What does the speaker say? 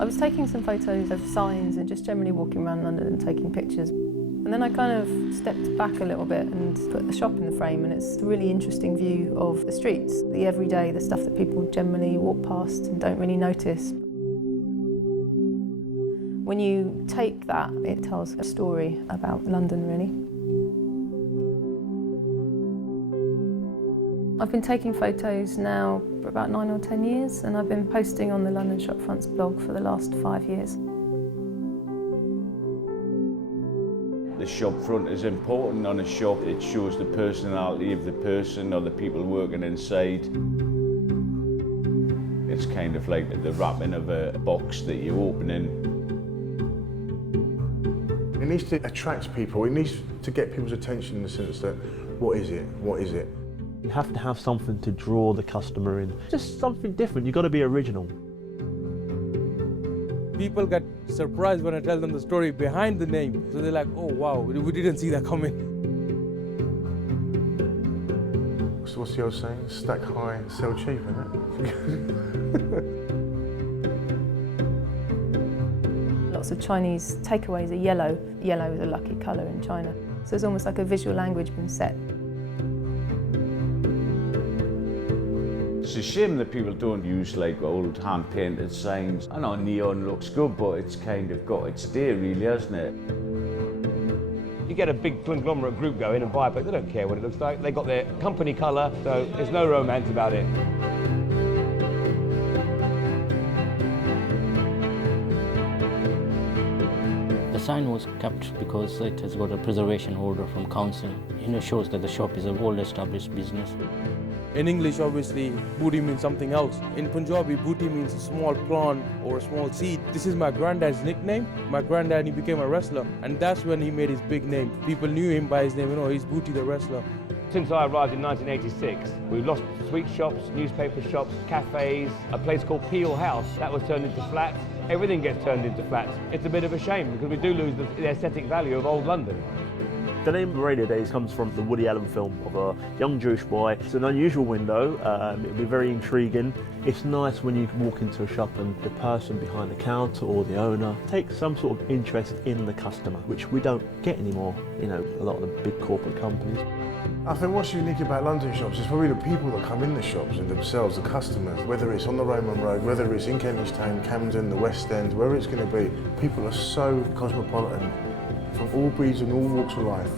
I was taking some photos of signs and just generally walking around London and taking pictures. And then I kind of stepped back a little bit and put the shop in the frame, and it's a really interesting view of the streets, the everyday, the stuff that people generally walk past and don't really notice. When you take that, it tells a story about London, really. I've been taking photos now for about 9 or 10 years, and I've been posting on the London Shopfronts blog for the last 5 years. The shop front is important on a shop. It shows the personality of the person or the people working inside. It's kind of like the wrapping of a box that you open in. It needs to attract people. It needs to get people's attention in the sense that, what is it? What is it? You have to have something to draw the customer in. Just something different. You've got to be original. People get surprised when I tell them the story behind the name. So they're like, oh wow, we didn't see that coming. So what's the old saying? Stack high, sell cheap, isn't it? Lots of Chinese takeaways are yellow. Yellow is a lucky colour in China. So it's almost like a visual language being set. It's a shame that people don't use like old hand-painted signs. I know neon looks good, but it's kind of got its day really, hasn't it? You get a big conglomerate group go in and buy it, but they don't care what it looks like. They got their company colour, so there's no romance about it. The sign was kept because it has got a preservation order from council. It shows that the shop is a well-established business. In English, obviously, booty means something else. In Punjabi, booty means a small plant or a small seed. This is my granddad's nickname. My granddad, he became a wrestler, and that's when he made his big name. People knew him by his name, he's Booty the wrestler. Since I arrived in 1986, we've lost sweet shops, newspaper shops, cafes, a place called Peel House. That was turned into flats. Everything gets turned into flats. It's a bit of a shame because we do lose the aesthetic value of old London. The name Radio Days comes from the Woody Allen film of a young Jewish boy. It's an unusual window, it'll be very intriguing. It's nice when you walk into a shop and the person behind the counter or the owner takes some sort of interest in the customer, which we don't get anymore, a lot of the big corporate companies. I think what's unique about London shops is probably the people that come in the shops and themselves, the customers, whether it's on the Roman Road, whether it's in Kentish Town, Camden, the West End, wherever it's going to be. People are so cosmopolitan, from all breeds and all walks of life.